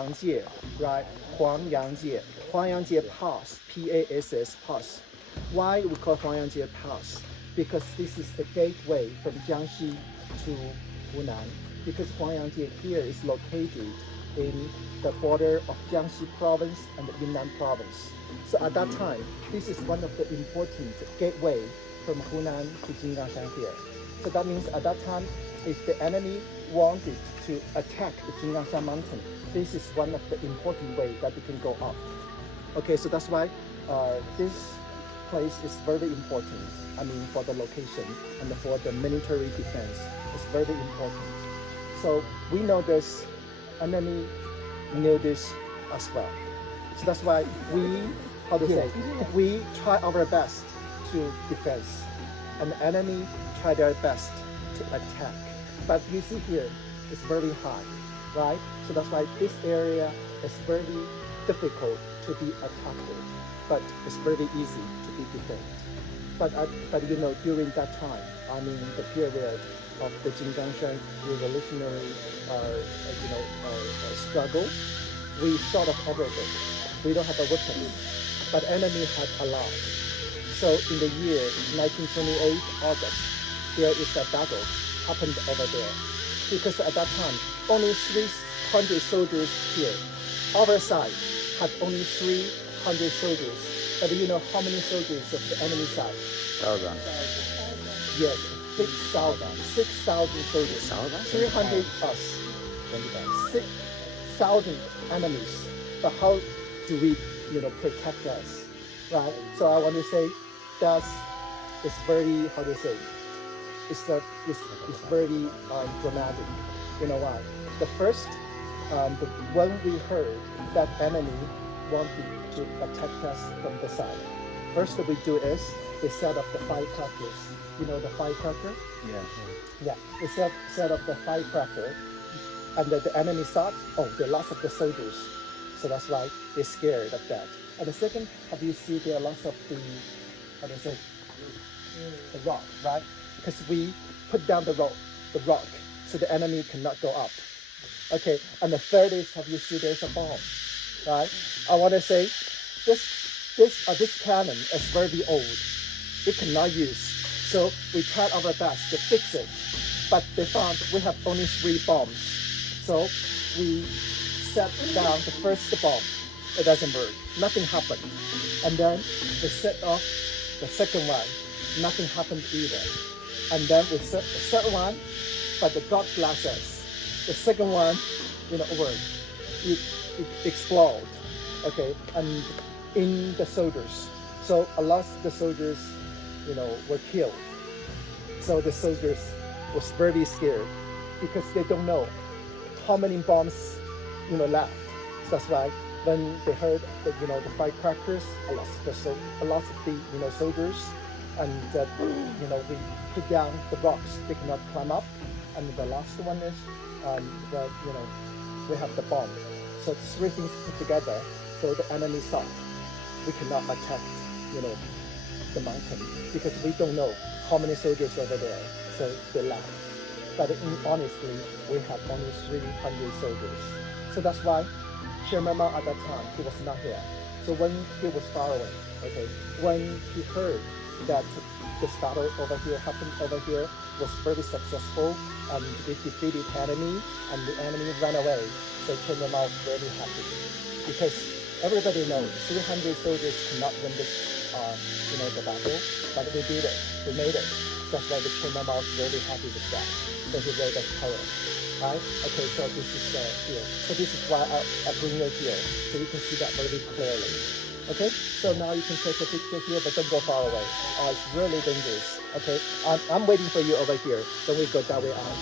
Huangyang, right? Huangyang Pass, P-A-S-S, Pass. Why we call Huangyang Pass? Because this is the gateway from Jiangxi to Hunan. Because Huangyang here is located in the border of Jiangxi province and the Yunnan province. So at that time, this is one of the important gateway from Hunan to Jinggangshan here. So that means at that time, if the enemy wanted to attack the Jinggangshan Mountain, this is one of the important way that they can go up. Okay, so that's why this place is very important. I mean, for the location and for the military defense, it's very important. So we know this, enemy knew this as well. So that's why we, we try our best to defend, and the enemy try their best to attack. But you see here, it's very high, right? So that's why this area is very difficult to be attacked, but it's very easy to be defended. But you know, during that time, I mean, the period of the Jinggangshan revolutionary, struggle, we short of everything. We don't have a weapon, but enemy had a lot. So in the year 1928 August, there is a battle happened over there, because at that time only 300 soldiers here. Our side had only 300 soldiers. But you know how many soldiers of the enemy side? 1,000. Yes, 6,000 soldiers. 300 us. 6,000 enemies. But how do we, protect us, right? So I want to say it's very, how do you say? It's very dramatic. You know why? The first, when we heard that enemy wanted to attack us from the side, first we do is we set up the firecrackers. You know the firecracker? Yeah. We set up the firecracker, and the enemy thought, oh, there are lots of the soldiers, so that's why they're scared of that. And the second, have you seen there are lots of the, how do you say, the rock, right? Because we put down the rock, so the enemy cannot go up. Okay, and the third is, have you seen there's a bomb, right? I want to say, this cannon is very old. It cannot use. So we tried our best to fix it, but they found we have only 3 bombs. So we set down the first bomb. It doesn't work. Nothing happened. And then we set off the second one. Nothing happened either. And then we set the third one, but the God bless us. The second one, worked. It exploded. Okay, and in the soldiers. So a lot of the soldiers, were killed. So the soldiers was very scared because they don't know how many bombs, left. So that's why when they heard that, the firecrackers, a lot of the soldiers, and we put down the rocks. They cannot climb up. And the last one is, we have the bomb. So 3 things put together. So the enemy thought we cannot attack, the mountain, because we don't know how many soldiers over there. So they left. But honestly, we have only 300 soldiers. So that's why Chairman Mao at that time, he was not here. So when he was far away, okay, when he heard that this battle over here happened over here was very successful, and we defeated enemy, and the enemy ran away. So Chairman Mao was very happy, because everybody knows 300 soldiers cannot win this, the battle, but we did it. We made it. That's why the Chairman Mao was very happy with that. So he wrote a poem, right? Okay, so this is here. So this is why I bring it here, so you can see that very clearly. Okay, so now you can take a picture here, but don't go far away. It's really dangerous. Okay, I'm waiting for you over here. Then we go that way out.